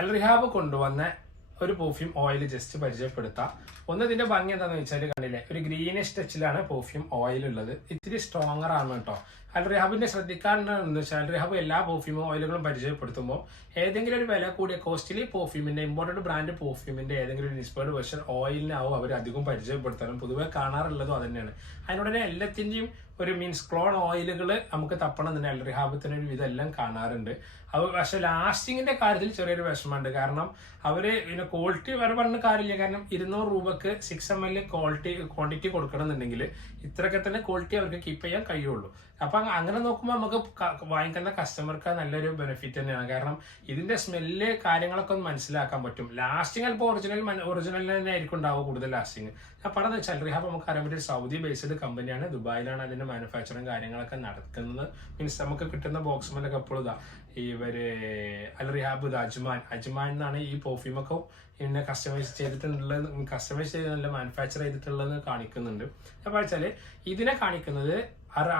അൽ Rehab കൊണ്ടുവന്ന ഒരു perfume oil just പരിചയപ്പെടുത്താം. ഒന്ന് ഇതിന്റെ ഭംഗി എന്താണെന്ന് വെച്ചാൽ കണ്ടില്ലേ, ഒരു ഗ്രീനിഷ് ടച്ചിലാണ് പെർഫ്യൂം ഓയിൽ ഉള്ളത്. ഇത്തിരി സ്ട്രോങ്ങർ ആണ് കേട്ടോ. അൽ റിഹാബിന്റെ ശ്രദ്ധിക്കാനെന്ന് വെച്ചാൽ അൽ റിഹാബ് എല്ലാ പെർഫ്യൂം ഓയിലുകളും പരിചയപ്പെടുത്തുമ്പോൾ ഏതെങ്കിലും ഒരു വില കൂടിയ കോസ്റ്റ്ലി പെർഫ്യൂമിന്റെ ഇമ്പോർട്ടന്റ് ബ്രാൻഡ് പെർഫ്യൂമിന്റെ ഏതെങ്കിലും ഒരു ഇൻസ്പയർഡ് വെർഷൻ ഓയിലിനാവും അവർ അധികം പരിചയപ്പെടുത്താനും പൊതുവെ കാണാറുള്ളതും അത് തന്നെയാണ്. അതിനോടനെ എല്ലാത്തിന്റെയും ഒരു ക്ലോൺ ഓയിലുകൾ നമുക്ക് തപ്പണം തന്നെ അൽ റിഹാബത്തിന് ഒരു ഇതെല്ലാം കാണാറുണ്ട്. പക്ഷെ ലാസ്റ്റിങ്ങിന്റെ കാര്യത്തിൽ ചെറിയൊരു വിഷമമുണ്ട്. കാരണം അവര് ക്വാളിറ്റി വരെ പറഞ്ഞ കാര്യമില്ല. കാരണം 200 രൂപക്ക് 6 ml ക്വാണ്ടിറ്റി കൊടുക്കണമെന്നുണ്ടെങ്കിൽ ഇത്രയൊക്കെ തന്നെ ക്വാളിറ്റി അവർക്ക് കീപ്പ് ചെയ്യാൻ കഴിയുള്ളൂ. അപ്പൊ അങ്ങനെ നോക്കുമ്പോൾ നമുക്ക് വാങ്ങിക്കുന്ന കസ്റ്റമർക്ക് നല്ലൊരു ബെനിഫിറ്റ് തന്നെയാണ്. കാരണം ഇതിന്റെ സ്മെല്ല് കാര്യങ്ങളൊക്കെ ഒന്ന് മനസ്സിലാക്കാൻ പറ്റും. ലാസ്റ്റിംഗ് അല്പം ഒറിജിനൽ തന്നെ ആയിരിക്കും ഉണ്ടാവുക കൂടുതൽ ലാസ്റ്റിംഗ്. ഞാൻ പറഞ്ഞത് വെച്ചാൽ അൽ റിഹാബ് നമുക്ക് അറിയാൻ പറ്റിയ സൗദി ബേസ്ഡ് കമ്പനിയാണ്. ദുബായിലാണ് അതിന്റെ മാനുഫാക്ചറിങ് കാര്യങ്ങളൊക്കെ നടക്കുന്നത്. മീൻസ് നമുക്ക് കിട്ടുന്ന ബോക്സ്മെല്ലൊക്കെ എപ്പോഴും ഇവര് അൽ റിഹാബ് അജ്മാൻ എന്നാണ് ഈ പെർഫ്യൂമൊക്കെ പിന്നെ കസ്റ്റമൈസ് ചെയ്തിട്ടുള്ളത്, മാനുഫാക്ചർ ചെയ്തിട്ടുള്ളതെന്ന് കാണിക്കുന്നുണ്ട്. അപ്പൊ വെച്ചാല് ഇതിനെ കാണിക്കുന്നത്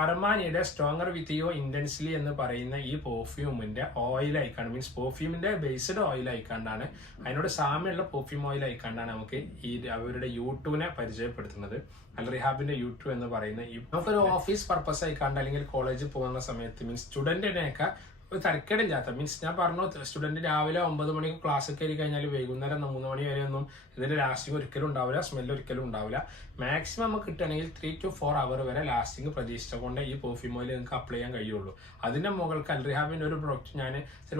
അർമാനിയുടെ സ്ട്രോങ്ങർ വിത്ത് യു ഇന്റൻസ്ലി എന്ന് പറയുന്ന ഈ പെർഫ്യൂമിന്റെ ഓയിൽ ആയിക്കാണ്. മീൻസ് പെർഫ്യൂമിന്റെ ബേസ്ഡ് ഓയിൽ ആയിക്കാണ്ടാണ്, അതിനോട് സാമ്യമുള്ള പെർഫ്യൂം ഓയിൽ ആയിക്കാണ്ടാണ് നമുക്ക് ഈ അവരുടെ യൂട്യൂബിനെ പരിചയപ്പെടുത്തുന്നത്. അൽ റിഹാബിന്റെ യൂട്യൂബ് എന്ന് പറയുന്ന നമുക്കൊരു ഓഫീസ് പർപ്പസ് ആയിക്കാണ്ട് അല്ലെങ്കിൽ കോളേജിൽ പോകുന്ന സമയത്ത് മീൻസ് സ്റ്റുഡന്റിനെയൊക്കെ ഒരു തരക്കേടില്ലാത്ത മീൻസ് ഞാൻ പറഞ്ഞു, സ്റ്റുഡന്റ് രാവിലെ 9 മണിക്ക് ക്ലാസ് കയറി കഴിഞ്ഞാൽ വൈകുന്നേരം 3 മണി വരെ ഒന്നും ഇതിന്റെ ലാസ്റ്റിംഗ് ഒരിക്കലും ഉണ്ടാവില്ല, സ്മെല്ല് ഒരിക്കലും ഉണ്ടാവില്ല. മാക്സിമം നമുക്ക് കിട്ടുകയാണെങ്കിൽ 3 to 4 അവർ വരെ ലാസ്റ്റിംഗ് പ്രതീക്ഷിച്ചുകൊണ്ട് ഈ പെർഫ്യൂം ഓയിൽ നിങ്ങൾക്ക് അപ്ലൈ ചെയ്യാൻ കഴിയുള്ളൂ. അതിന്റെ മുകൾക്ക് അൽ റിഹാബിന്റെ ഒരു പ്രൊഡക്റ്റ് ഞാൻ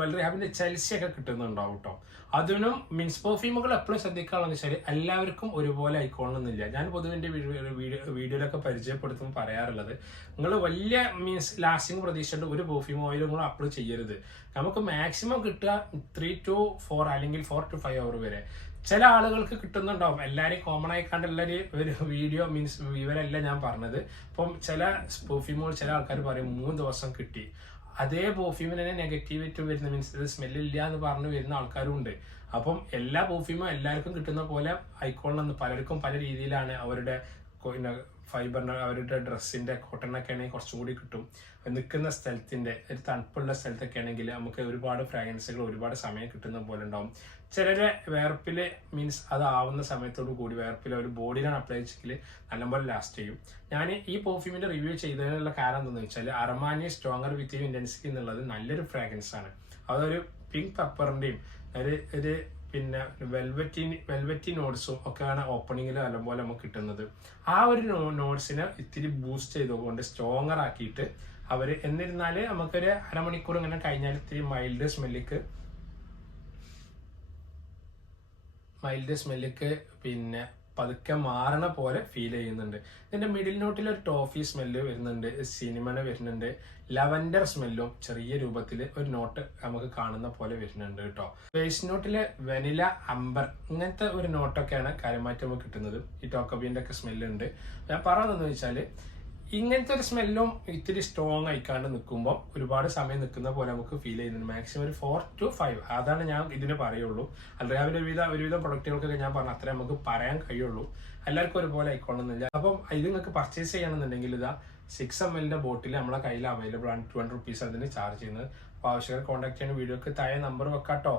അൽ റിഹാബിന്റെ ചെൽസി ഒക്കെ കിട്ടുന്നുണ്ടാവും കേട്ടോ. അതിനും മീൻസ് പെർഫ്യൂമുകൾ എപ്പോഴും ശ്രദ്ധിക്കാനുള്ളതെന്ന് വെച്ചാൽ എല്ലാവർക്കും ഒരുപോലെ ആയിക്കോളണമെന്നില്ല. ഞാൻ പൊതുവെ എന്റെ വീഡിയോയിലൊക്കെ പരിചയപ്പെടുത്തുമ്പോൾ പറയാറുള്ളത്, നിങ്ങൾ വലിയ മീൻസ് ലാസ്റ്റിംഗ് പ്രതീക്ഷിച്ചിട്ട് ഒരു പെർഫ്യൂം ഓയിലും കൂടെ അപ്ലൈ ചെയ്യരുത്. നമുക്ക് മാക്സിമം കിട്ടുക 3 to 4 അല്ലെങ്കിൽ 4 to 5 അവർ വരെ. ചില ആളുകൾക്ക് കിട്ടുന്നുണ്ടാവും, എല്ലാവരും കോമൺ ആയിക്കാണ്ടുള്ള ഒരു വീഡിയോ മീൻസ് ഇവരല്ല ഞാൻ പറഞ്ഞത്. അപ്പം ചില പെർഫ്യൂമുകൾ ചില ആൾക്കാർ പറയും 3 ദിവസം കിട്ടി. അതേ പെർഫ്യൂമിന് തന്നെ നെഗറ്റിവിറ്റി വരുന്ന മീൻസ് ഇത് സ്മെല്ലില്ല എന്ന് പറഞ്ഞു വരുന്ന ആൾക്കാരും ഉണ്ട്. അപ്പം എല്ലാ പെർഫ്യൂമും എല്ലാവർക്കും കിട്ടുന്ന പോലെ ആയിക്കോളണമെന്ന്, പലർക്കും പല രീതിയിലാണ് അവരുടെ ഫൈബറിന് അവരുടെ ഡ്രസ്സിന്റെ കോട്ടണൊക്കെ ആണെങ്കിൽ കുറച്ചും കൂടി കിട്ടും. നിൽക്കുന്ന സ്ഥലത്തിന്റെ ഒരു തണുപ്പുള്ള സ്ഥലത്തൊക്കെ ആണെങ്കിൽ നമുക്ക് ഒരുപാട് ഫ്രാഗ്രൻസുകൾ ഒരുപാട് സമയം കിട്ടുന്ന പോലെ ഉണ്ടാവും. ചിലരെ വേർപ്പില് മീൻസ് അതാവുന്ന സമയത്തോടു കൂടി വേർപ്പിൽ ഒരു ബോഡിയിലാണ് അപ്ലൈ ചെയ്തെങ്കിൽ നല്ലപോലെ ലാസ്റ്റ് ചെയ്യും. ഞാൻ ഈ പെർഫ്യൂമിന്റെ റിവ്യൂ ചെയ്തതിനുള്ള കാരണം എന്താണെന്ന് വെച്ചാൽ Armani stronger with you intensity എന്നുള്ളത് നല്ലൊരു ഫ്രാഗ്രൻസ് ആണ്. അതൊരു പിങ്ക് പെപ്പറിന്റെയും ഒരു പിന്നെ വെൽവെറ്റി നോട്ട്സും ഒക്കെയാണ് ഓപ്പണിങ്ങിൽ നല്ലപോലെ നമുക്ക് കിട്ടുന്നത്. ആ ഒരു നോട്ട്സിനെ ഇത്തിരി ബൂസ്റ്റ് ചെയ്തുകൊണ്ട് സ്ട്രോങ്ങർ ആക്കിയിട്ട് അവര് എന്നിരുന്നാല് നമുക്കൊരു അരമണിക്കൂർ ഇങ്ങനെ കഴിഞ്ഞാൽ ഇത്തിരി മൈൽഡ് സ്മെല്ലിക്ക് പിന്നെ പതുക്കെ മാറണ പോലെ ഫീൽ ചെയ്യുന്നുണ്ട്. ഇതിന്റെ മിഡിൽ നോട്ടിൽ ഒരു ടോഫി സ്മെല്ല് വരുന്നുണ്ട്, സിനിമന വരുന്നുണ്ട്, ലവൻഡർ സ്മെല്ലും ചെറിയ രൂപത്തിൽ ഒരു നോട്ട് നമുക്ക് കാണുന്ന പോലെ വരുന്നുണ്ട് കേട്ടോ. ബേസ് നോട്ടില് വെനില, അംബർ ഇങ്ങനത്തെ ഒരു നോട്ടൊക്കെയാണ് കാര്യമായിട്ട് നമുക്ക് കിട്ടുന്നത്. ഈ ടോക്കബീന്റെ ഒക്കെ സ്മെല്ലുണ്ട്. ഞാൻ പറഞ്ഞതെന്ന് വെച്ചാല് ഇങ്ങനത്തെ ഒരു സ്മെല്ലും ഇത്തിരി സ്ട്രോങ് ആയിക്കാണ്ട് നിൽക്കുമ്പോൾ ഒരുപാട് സമയം നിൽക്കുന്ന പോലെ നമുക്ക് ഫീൽ ചെയ്യുന്നുണ്ട്. മാക്സിമം ഒരു 4 to 5 അതാണ് ഞാൻ ഇതിന് പറയുള്ളൂ. അൽ റിഹാബിന്റെ ഒരുവിധം പ്രൊഡക്റ്റുകൾക്കൊക്കെ ഞാൻ പറഞ്ഞ അത്രേ നമുക്ക് പറയാൻ കഴിയുള്ളൂ. എല്ലാവർക്കും ഒരുപോലെ ആയിക്കോണമെന്നില്ല. അപ്പം ഇത് നിങ്ങൾക്ക് പർച്ചേസ് ചെയ്യണമെന്നുണ്ടെങ്കിൽ ഇതാ 6 ml ബോട്ടിൽ നമ്മളെ കയ്യിൽ അവൈലബിൾ ആണ്. 200 rupees അതിന് ചാർജ് ചെയ്യുന്നത്. അപ്പോൾ ആവശ്യക്കാർ കോൺടാക്ട് ചെയ്യുന്ന വീഡിയോക്ക് താഴെ നമ്പർ വെക്കാട്ടോ.